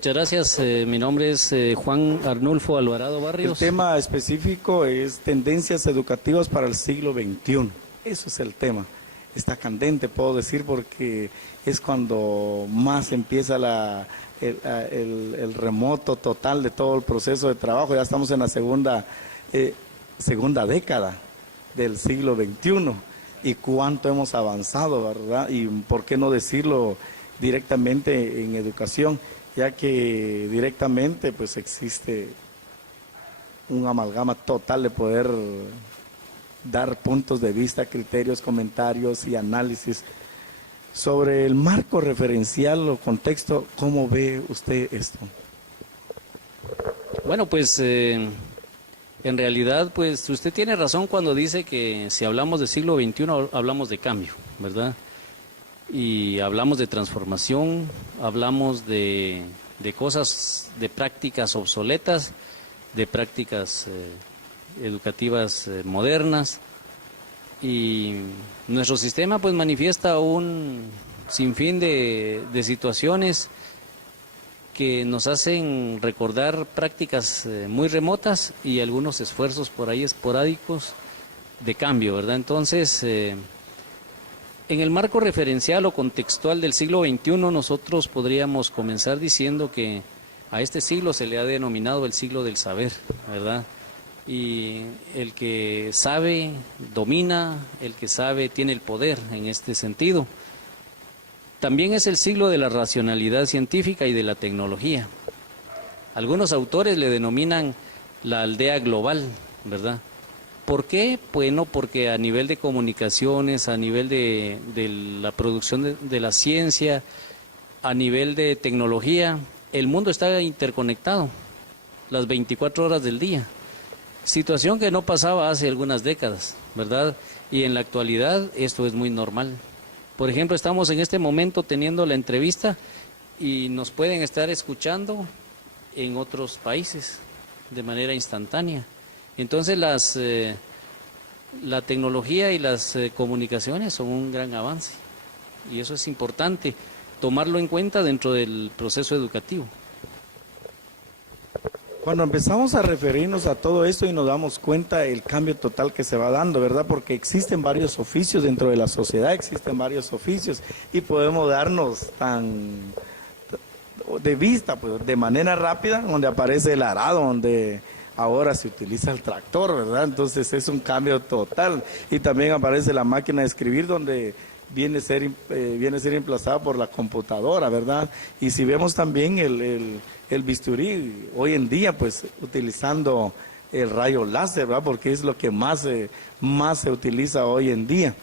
Muchas gracias. Mi nombre es Juan Arnulfo Alvarado Barrios. El tema específico es tendencias educativas para el siglo XXI. Eso es el tema. Está candente, puedo decir, porque es cuando más empieza el remoto total de todo el proceso de trabajo. Ya estamos en la segunda década del siglo XXI. Y cuánto hemos avanzado, ¿verdad? Y por qué no decirlo directamente en educación, ya que directamente pues existe un amalgama total de poder dar puntos de vista, criterios, comentarios y análisis sobre el marco referencial o contexto. ¿Cómo ve usted esto? Bueno, pues en realidad pues usted tiene razón cuando dice que si hablamos del siglo XXI hablamos de cambio, ¿verdad? Y hablamos de transformación, hablamos de cosas, de prácticas obsoletas, de prácticas educativas modernas, y nuestro sistema pues manifiesta un sinfín de situaciones que nos hacen recordar prácticas muy remotas y algunos esfuerzos por ahí esporádicos de cambio, ¿verdad? Entonces, en el marco referencial o contextual del siglo XXI, nosotros podríamos comenzar diciendo que a este siglo se le ha denominado el siglo del saber, ¿verdad? Y el que sabe, domina, el que sabe, tiene el poder en este sentido. También es el siglo de la racionalidad científica y de la tecnología. Algunos autores le denominan la aldea global, ¿verdad? ¿Por qué? Bueno, porque a nivel de comunicaciones, a nivel de la producción de la ciencia, a nivel de tecnología, el mundo está interconectado las 24 horas del día. Situación que no pasaba hace algunas décadas, ¿verdad? Y en la actualidad esto es muy normal. Por ejemplo, estamos en este momento teniendo la entrevista y nos pueden estar escuchando en otros países de manera instantánea. Entonces la tecnología y las comunicaciones son un gran avance y eso es importante tomarlo en cuenta dentro del proceso educativo. Cuando empezamos a referirnos a todo esto y nos damos cuenta el cambio total que se va dando, ¿verdad? Porque existen varios oficios dentro de la sociedad, existen varios oficios y podemos darnos de vista, pues, de manera rápida, donde aparece el arado, donde ahora se utiliza el tractor, ¿verdad? Entonces es un cambio total. Y también aparece la máquina de escribir, donde viene a ser emplazada por la computadora, ¿verdad? Y si vemos también el bisturí, hoy en día, pues, utilizando el rayo láser, ¿verdad? Porque es lo que más se utiliza hoy en día.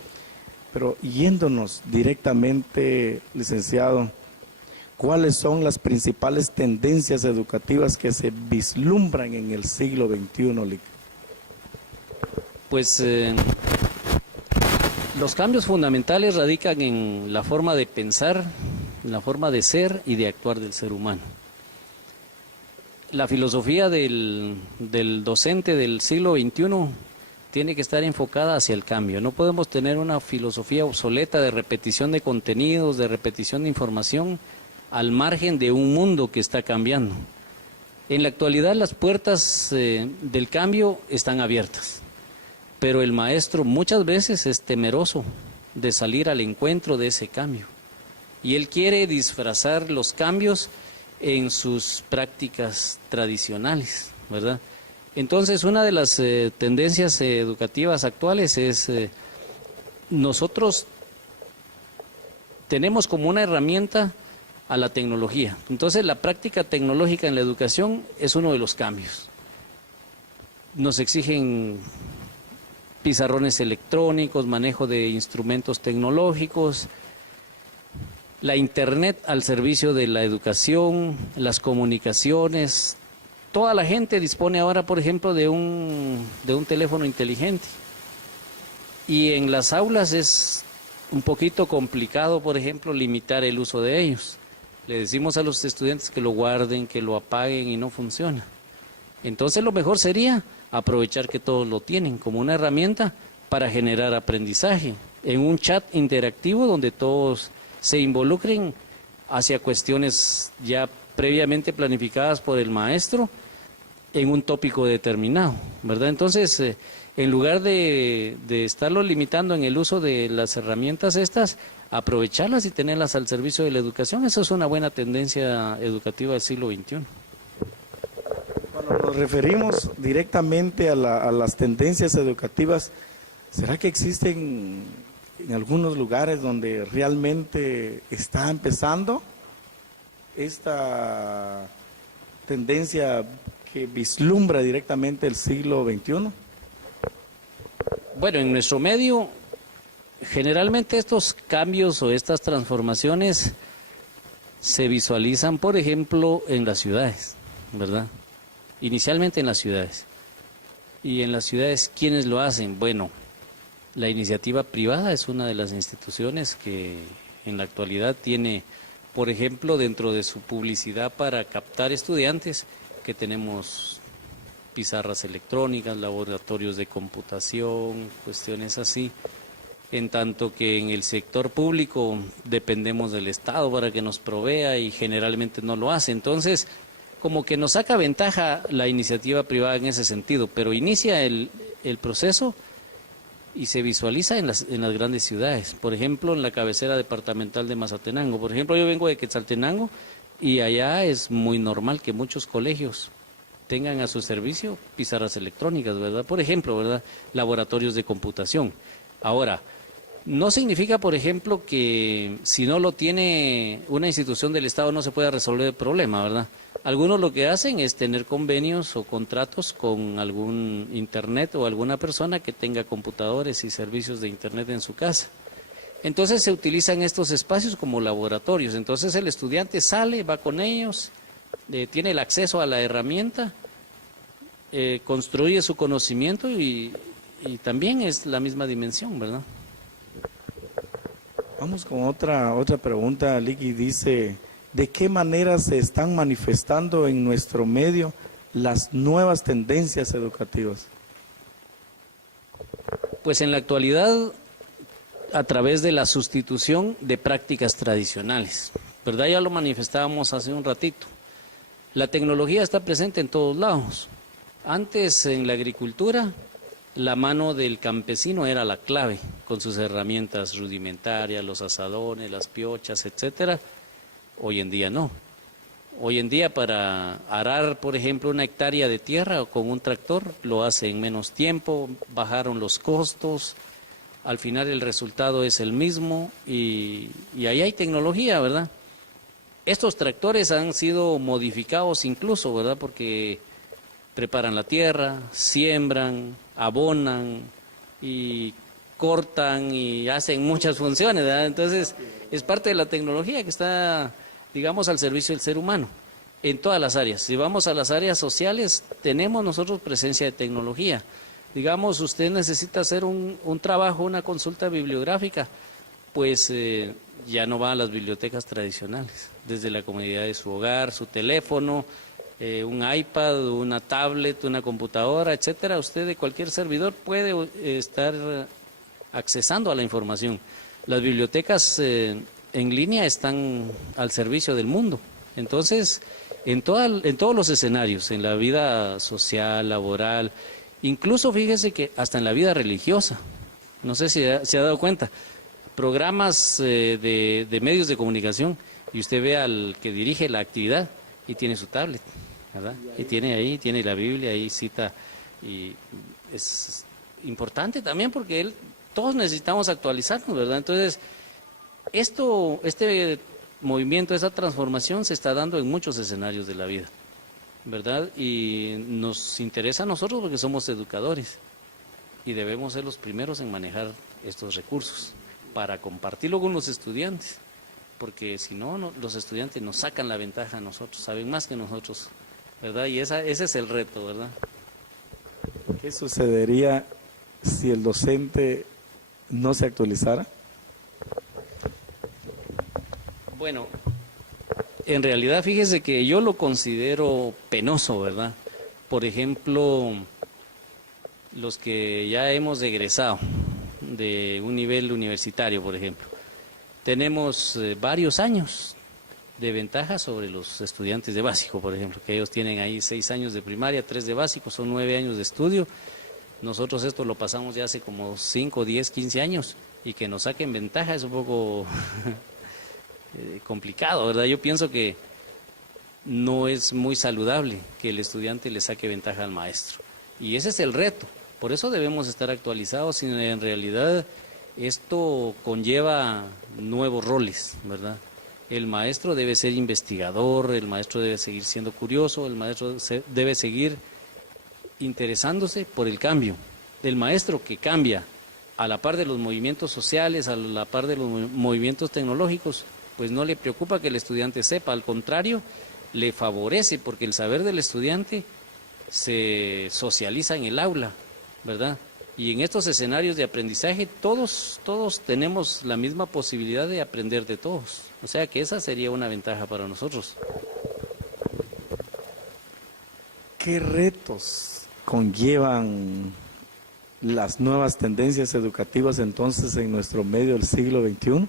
Pero yéndonos directamente, licenciado, ¿cuáles son las principales tendencias educativas que se vislumbran en el siglo XXI, Pues los cambios fundamentales radican en la forma de pensar, en la forma de ser y de actuar del ser humano. La filosofía del docente del siglo XXI tiene que estar enfocada hacia el cambio. No podemos tener una filosofía obsoleta de repetición de contenidos, de repetición de información, al margen de un mundo que está cambiando. En la actualidad las puertas del cambio están abiertas, pero el maestro muchas veces es temeroso de salir al encuentro de ese cambio y él quiere disfrazar los cambios en sus prácticas tradicionales, ¿verdad? Entonces una de las tendencias educativas actuales es nosotros tenemos como una herramienta a la tecnología. Entonces la práctica tecnológica en la educación es uno de los cambios. Nos exigen pizarrones electrónicos, manejo de instrumentos tecnológicos, la internet al servicio de la educación, las comunicaciones. Toda la gente dispone ahora, por ejemplo, de un teléfono inteligente. Y en las aulas es un poquito complicado, por ejemplo, limitar el uso de ellos. Le decimos a los estudiantes que lo guarden, que lo apaguen y no funciona. Entonces lo mejor sería aprovechar que todos lo tienen como una herramienta para generar aprendizaje en un chat interactivo donde todos se involucren hacia cuestiones ya previamente planificadas por el maestro en un tópico determinado, ¿verdad? Entonces, en lugar de estarlo limitando en el uso de las herramientas estas, aprovecharlas y tenerlas al servicio de la educación, eso es una buena tendencia educativa del siglo XXI. Cuando nos referimos directamente a las tendencias educativas, ¿será que existen en algunos lugares donde realmente está empezando esta tendencia que vislumbra directamente el siglo XXI? Bueno, en nuestro medio, generalmente estos cambios o estas transformaciones se visualizan, por ejemplo, en las ciudades, ¿verdad? Inicialmente en las ciudades. Y en las ciudades, ¿quiénes lo hacen? Bueno, la iniciativa privada es una de las instituciones que en la actualidad tiene, por ejemplo, dentro de su publicidad para captar estudiantes, que tenemos pizarras electrónicas, laboratorios de computación, cuestiones así. En tanto que en el sector público dependemos del Estado para que nos provea y generalmente no lo hace. Entonces, como que nos saca ventaja la iniciativa privada en ese sentido, pero inicia el proceso y se visualiza en las grandes ciudades. Por ejemplo, en la cabecera departamental de Mazatenango. Por ejemplo, yo vengo de Quetzaltenango y allá es muy normal que muchos colegios tengan a su servicio pizarras electrónicas, ¿verdad? Por ejemplo, ¿verdad? Laboratorios de computación. Ahora, no significa, por ejemplo, que si no lo tiene una institución del Estado no se pueda resolver el problema, ¿verdad? Algunos lo que hacen es tener convenios o contratos con algún internet o alguna persona que tenga computadores y servicios de internet en su casa. Entonces se utilizan estos espacios como laboratorios. Entonces el estudiante sale, va con ellos, tiene el acceso a la herramienta, construye su conocimiento y también es la misma dimensión, ¿verdad? Vamos con otra pregunta. Licky dice, ¿de qué manera se están manifestando en nuestro medio las nuevas tendencias educativas? Pues en la actualidad, a través de la sustitución de prácticas tradicionales, ¿verdad? Ya lo manifestábamos hace un ratito. La tecnología está presente en todos lados. Antes, en la agricultura, la mano del campesino era la clave, con sus herramientas rudimentarias, los azadones, las piochas, etcétera. Hoy en día no. Hoy en día para arar, por ejemplo, una hectárea de tierra con un tractor, lo hace en menos tiempo, bajaron los costos, al final el resultado es el mismo y ahí hay tecnología, ¿verdad? Estos tractores han sido modificados incluso, ¿verdad? Porque preparan la tierra, siembran, abonan y cortan y hacen muchas funciones, ¿verdad? Entonces, es parte de la tecnología que está, digamos, al servicio del ser humano en todas las áreas. Si vamos a las áreas sociales, tenemos nosotros presencia de tecnología. Digamos, usted necesita hacer un trabajo, una consulta bibliográfica, pues ya no va a las bibliotecas tradicionales, desde la comodidad de su hogar, su teléfono, un iPad, una tablet, una computadora, etcétera. Usted de cualquier servidor puede estar accesando a la información. Las bibliotecas en línea están al servicio del mundo. Entonces, en todos los escenarios, en la vida social, laboral, incluso fíjese que hasta en la vida religiosa, no sé si se ha dado cuenta, programas de medios de comunicación y usted ve al que dirige la actividad y tiene su tablet, ¿verdad? Y tiene la Biblia, ahí cita, y es importante también porque todos necesitamos actualizarnos, ¿verdad? Entonces, este movimiento, esa transformación se está dando en muchos escenarios de la vida, ¿verdad? Y nos interesa a nosotros porque somos educadores y debemos ser los primeros en manejar estos recursos para compartirlo con los estudiantes, porque si no, los estudiantes nos sacan la ventaja a nosotros, saben más que nosotros, ¿verdad? Y ese es el reto, ¿verdad? ¿Qué sucedería si el docente no se actualizara? Bueno, en realidad fíjese que yo lo considero penoso, ¿verdad? Por ejemplo, los que ya hemos egresado de un nivel universitario, por ejemplo, tenemos varios años de ventaja sobre los estudiantes de básico, por ejemplo, que ellos tienen ahí 6 años de primaria, 3 de básico, son 9 años de estudio. Nosotros esto lo pasamos ya hace como 5, 10, 15 años, y que nos saquen ventaja es un poco complicado, ¿verdad? Yo pienso que no es muy saludable que el estudiante le saque ventaja al maestro. Y ese es el reto. Por eso debemos estar actualizados, y en realidad esto conlleva nuevos roles, ¿verdad? El maestro debe ser investigador, el maestro debe seguir siendo curioso, el maestro debe seguir interesándose por el cambio. El maestro que cambia a la par de los movimientos sociales, a la par de los movimientos tecnológicos, pues no le preocupa que el estudiante sepa, al contrario, le favorece, porque el saber del estudiante se socializa en el aula, ¿verdad? Y en estos escenarios de aprendizaje todos tenemos la misma posibilidad de aprender de todos. O sea que esa sería una ventaja para nosotros. ¿Qué retos conllevan las nuevas tendencias educativas entonces en nuestro medio del siglo XXI?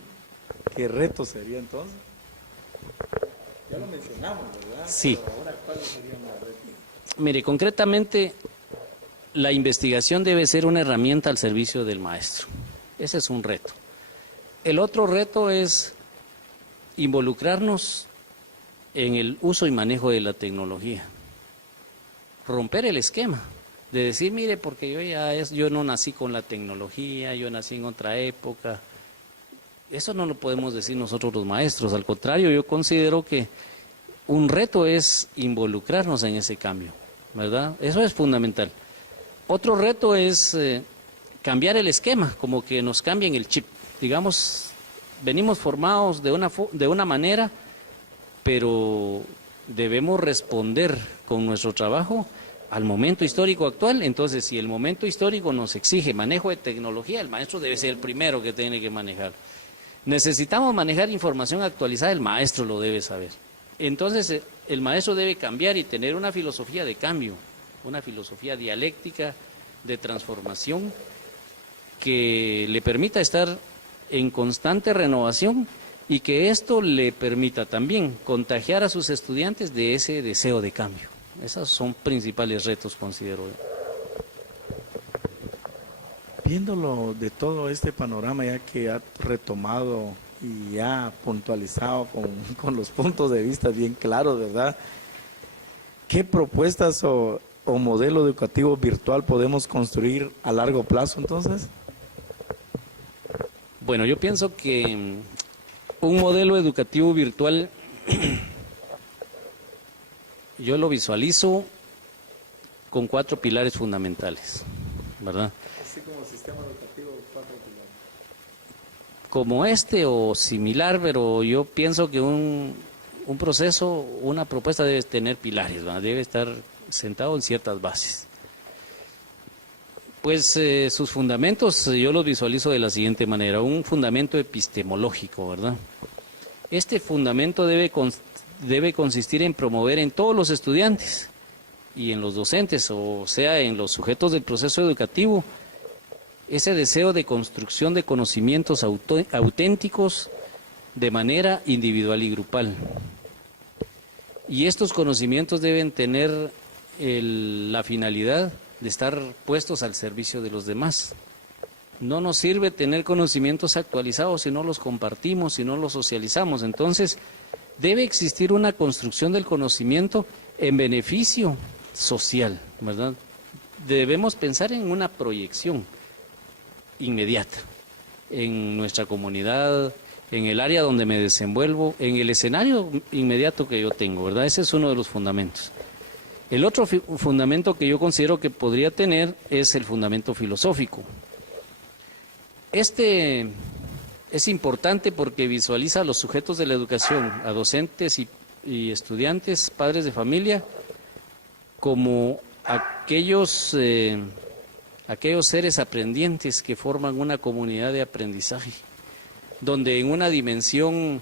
¿Qué retos sería entonces? Ya lo mencionamos, ¿verdad? Sí. Pero ahora, ¿cuáles serían los retos? Mire, concretamente, la investigación debe ser una herramienta al servicio del maestro. Ese es un reto. El otro reto es involucrarnos en el uso y manejo de la tecnología. Romper el esquema de decir, mire, porque yo no nací con la tecnología, yo nací en otra época. Eso no lo podemos decir nosotros los maestros. Al contrario, yo considero que un reto es involucrarnos en ese cambio, ¿verdad? Eso es fundamental. Otro reto es cambiar el esquema, como que nos cambien el chip. Digamos, venimos formados de una manera, pero debemos responder con nuestro trabajo al momento histórico actual. Entonces, si el momento histórico nos exige manejo de tecnología, el maestro debe ser el primero que tiene que manejar. Necesitamos manejar información actualizada, el maestro lo debe saber. Entonces, el maestro debe cambiar y tener una filosofía de cambio, una filosofía dialéctica de transformación que le permita estar en constante renovación y que esto le permita también contagiar a sus estudiantes de ese deseo de cambio. Esos son principales retos, considero yo. Viéndolo de todo este panorama, ya que ha retomado y ha puntualizado con los puntos de vista bien claros, ¿verdad? ¿Qué propuestas o modelo educativo virtual podemos construir a largo plazo entonces? Bueno, yo pienso que un modelo educativo virtual, yo lo visualizo con 4 pilares fundamentales, ¿verdad? Así como sistema educativo, 4 pilares. Como este o similar, pero yo pienso que un proceso, una propuesta debe tener pilares, ¿verdad? Debe estar sentado en ciertas bases. Pues sus fundamentos yo los visualizo de la siguiente manera: un fundamento epistemológico, ¿verdad? Este fundamento debe consistir en promover en todos los estudiantes y en los docentes, o sea, en los sujetos del proceso educativo, ese deseo de construcción de conocimientos auténticos de manera individual y grupal. Y estos conocimientos deben tener la finalidad de estar puestos al servicio de los demás. No nos sirve tener conocimientos actualizados si no los compartimos, si no los socializamos. Entonces, debe existir una construcción del conocimiento en beneficio social, ¿verdad? Debemos pensar en una proyección inmediata en nuestra comunidad, en el área donde me desenvuelvo, en el escenario inmediato que yo tengo, ¿verdad? Ese es uno de los fundamentos. El otro fundamento que yo considero que podría tener es el fundamento filosófico. Este es importante porque visualiza a los sujetos de la educación, a docentes y estudiantes, padres de familia, como aquellos seres aprendientes que forman una comunidad de aprendizaje, donde en una dimensión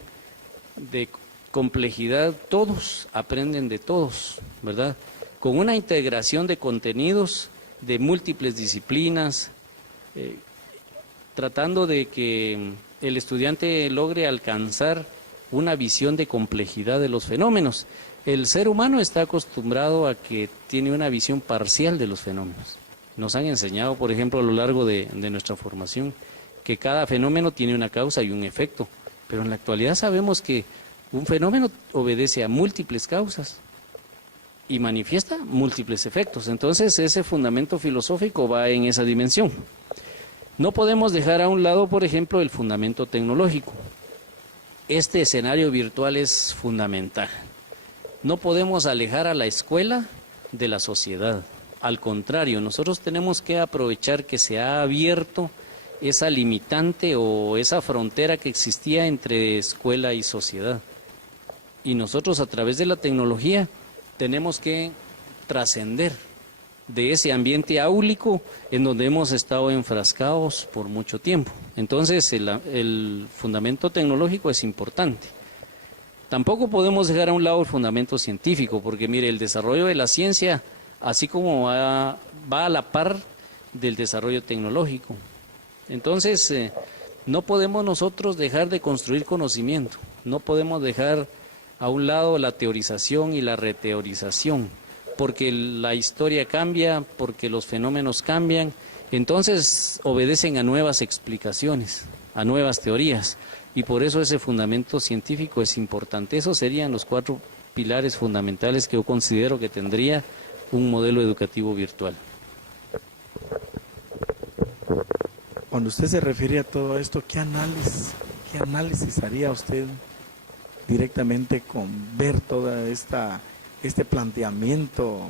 de complejidad todos aprenden de todos, ¿verdad? Con una integración de contenidos de múltiples disciplinas, tratando de que el estudiante logre alcanzar una visión de complejidad de los fenómenos. El ser humano está acostumbrado a que tiene una visión parcial de los fenómenos. Nos han enseñado, por ejemplo, a lo largo de nuestra formación, que cada fenómeno tiene una causa y un efecto, pero en la actualidad sabemos que un fenómeno obedece a múltiples causas y manifiesta múltiples efectos. Entonces, ese fundamento filosófico va en esa dimensión. No podemos dejar a un lado, por ejemplo, el fundamento tecnológico. Este escenario virtual es fundamental. No podemos alejar a la escuela de la sociedad. Al contrario, nosotros tenemos que aprovechar que se ha abierto esa limitante o esa frontera que existía entre escuela y sociedad. Y nosotros, a través de la tecnología, tenemos que trascender de ese ambiente áulico en donde hemos estado enfrascados por mucho tiempo. Entonces, el fundamento tecnológico es importante. Tampoco podemos dejar a un lado el fundamento científico, porque mire, el desarrollo de la ciencia, así como va a la par del desarrollo tecnológico. Entonces, no podemos nosotros dejar de construir conocimiento, no podemos dejar a un lado la teorización y la reteorización, porque la historia cambia, porque los fenómenos cambian, entonces obedecen a nuevas explicaciones, a nuevas teorías, y por eso ese fundamento científico es importante. Esos serían los 4 pilares fundamentales que yo considero que tendría un modelo educativo virtual. Cuando usted se refiere a todo esto, ¿qué análisis haría usted directamente con ver toda este planteamiento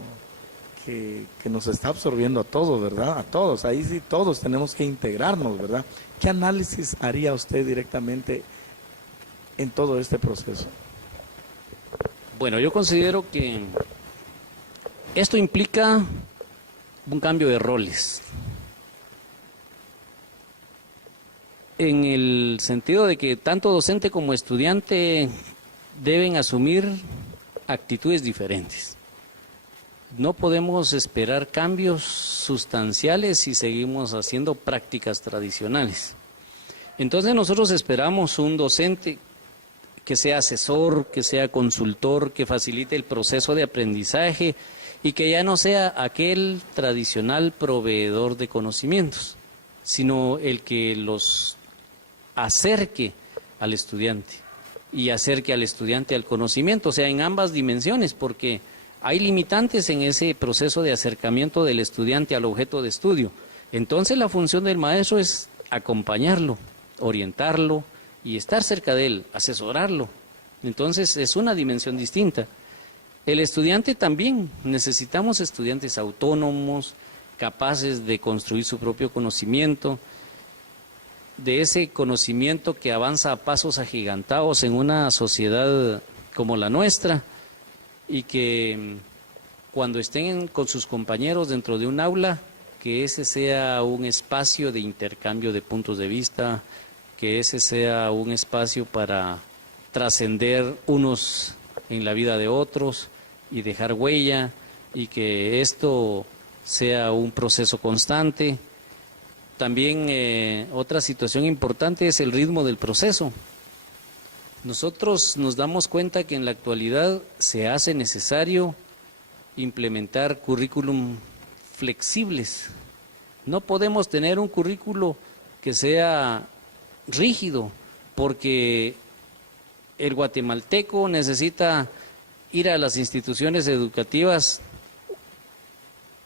que nos está absorbiendo a todos, ¿verdad? A todos, ahí sí todos tenemos que integrarnos, ¿verdad? ¿Qué análisis haría usted directamente en todo este proceso? Bueno, yo considero que esto implica un cambio de roles, en el sentido de que tanto docente como estudiante deben asumir actitudes diferentes. No podemos esperar cambios sustanciales si seguimos haciendo prácticas tradicionales. Entonces nosotros esperamos un docente que sea asesor, que sea consultor, que facilite el proceso de aprendizaje y que ya no sea aquel tradicional proveedor de conocimientos, sino el que los acerque al estudiante y acerque al estudiante al conocimiento, o sea, en ambas dimensiones, porque hay limitantes en ese proceso de acercamiento del estudiante al objeto de estudio. Entonces la función del maestro es acompañarlo, orientarlo y estar cerca de él, asesorarlo. Entonces es una dimensión distinta. El estudiante también, necesitamos estudiantes autónomos, capaces de construir su propio conocimiento, de ese conocimiento que avanza a pasos agigantados en una sociedad como la nuestra, y que cuando estén con sus compañeros dentro de un aula, que ese sea un espacio de intercambio de puntos de vista, que ese sea un espacio para trascender unos en la vida de otros y dejar huella, y que esto sea un proceso constante. También otra situación importante es el ritmo del proceso. Nosotros nos damos cuenta que en la actualidad se hace necesario implementar currículum flexibles. No podemos tener un currículo que sea rígido, porque el guatemalteco necesita ir a las instituciones educativas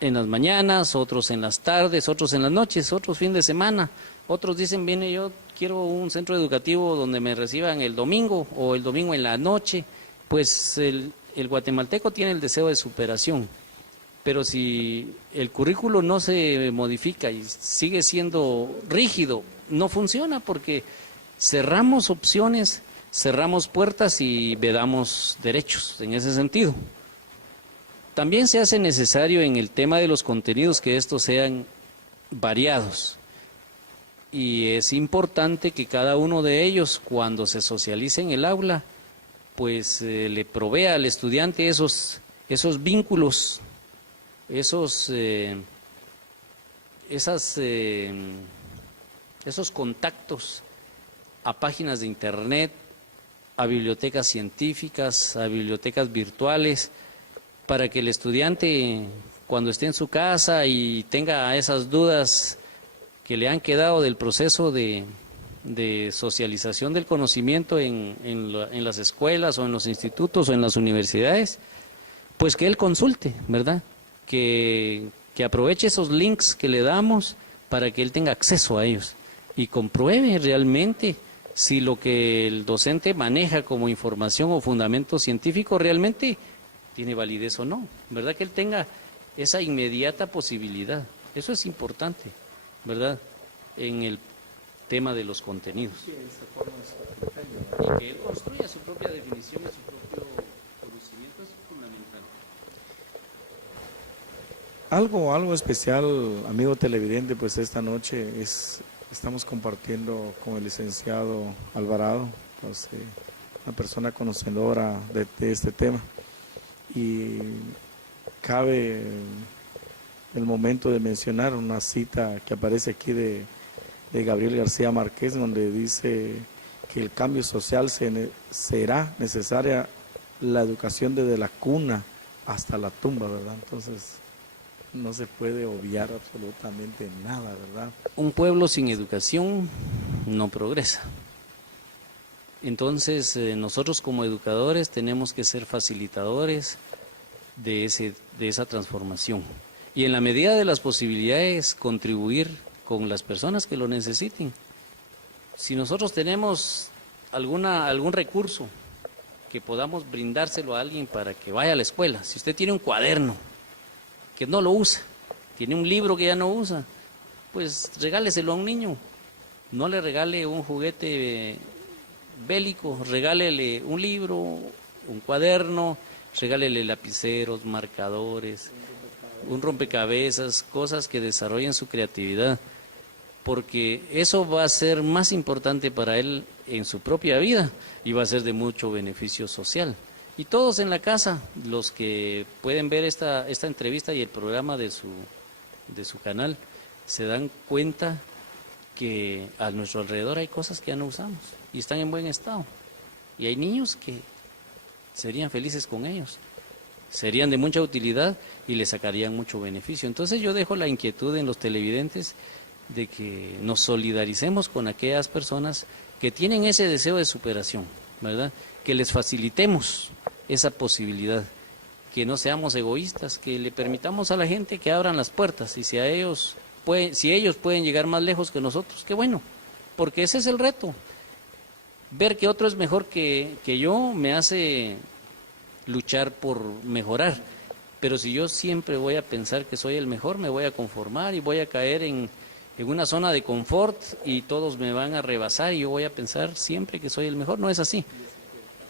en las mañanas, otros en las tardes, otros en las noches, otros fin de semana. Otros dicen, viene, yo quiero un centro educativo donde me reciban el domingo o el domingo en la noche. Pues el guatemalteco tiene el deseo de superación, pero si el currículo no se modifica y sigue siendo rígido, no funciona, porque cerramos opciones, cerramos puertas y vedamos derechos en ese sentido. También se hace necesario en el tema de los contenidos que estos sean variados. Y es importante que cada uno de ellos, cuando se socialice en el aula, pues le provea al estudiante esos vínculos, esos contactos a páginas de internet, a bibliotecas científicas, a bibliotecas virtuales, para que el estudiante, cuando esté en su casa y tenga esas dudas que le han quedado del proceso de socialización del conocimiento en las escuelas o en los institutos o en las universidades, pues que él consulte, ¿verdad? Que aproveche esos links que le damos para que él tenga acceso a ellos y compruebe realmente si lo que el docente maneja como información o fundamento científico realmente tiene validez o no, ¿verdad? Que él tenga esa inmediata posibilidad. Eso es importante, ¿verdad? En el tema de los contenidos. Y que él construya su propia definición y su propio conocimiento es fundamental. Algo especial, amigo televidente, pues esta noche estamos compartiendo con el licenciado Alvarado, pues, una persona conocedora de este tema. Y cabe el momento de mencionar una cita que aparece aquí de Gabriel García Márquez, donde dice que el cambio social será necesaria la educación desde la cuna hasta la tumba, ¿verdad? Entonces no se puede obviar absolutamente nada, ¿verdad? Un pueblo sin educación no progresa. Entonces nosotros como educadores tenemos que ser facilitadores de esa transformación y en la medida de las posibilidades contribuir con las personas que lo necesiten. Si nosotros tenemos algún recurso que podamos brindárselo a alguien para que vaya a la escuela, si usted tiene un cuaderno que no lo usa, tiene un libro que ya no usa, pues regáleselo a un niño, no le regale un juguete bélico, regálele un libro, un cuaderno, regálele lapiceros, marcadores, un rompecabezas, cosas que desarrollen su creatividad, porque eso va a ser más importante para él en su propia vida y va a ser de mucho beneficio social. Y todos en la casa, los que pueden ver esta entrevista y el programa de su canal, se dan cuenta que a nuestro alrededor hay cosas que ya no usamos y están en buen estado. Y hay niños que serían felices con ellos, serían de mucha utilidad y les sacarían mucho beneficio. Entonces yo dejo la inquietud en los televidentes de que nos solidaricemos con aquellas personas que tienen ese deseo de superación, ¿verdad? Que les facilitemos esa posibilidad, que no seamos egoístas, que le permitamos a la gente que abran las puertas y si ellos pueden llegar más lejos que nosotros, qué bueno, porque ese es el reto. Ver que otro es mejor que yo me hace luchar por mejorar, pero si yo siempre voy a pensar que soy el mejor, me voy a conformar y voy a caer en una zona de confort y todos me van a rebasar y yo voy a pensar siempre que soy el mejor. No es así.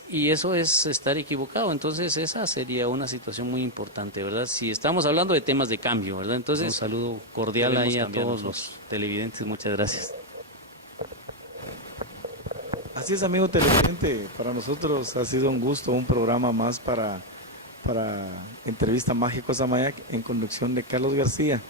Y eso es estar equivocado. Entonces esa sería una situación muy importante, ¿verdad? Si estamos hablando de temas de cambio, ¿verdad? Entonces un saludo cordial ahí a todos los televidentes. Muchas gracias. Así es, amigo televidente, para nosotros ha sido un gusto, un programa más para Entrevista Mágicos Amayac en conducción de Carlos García.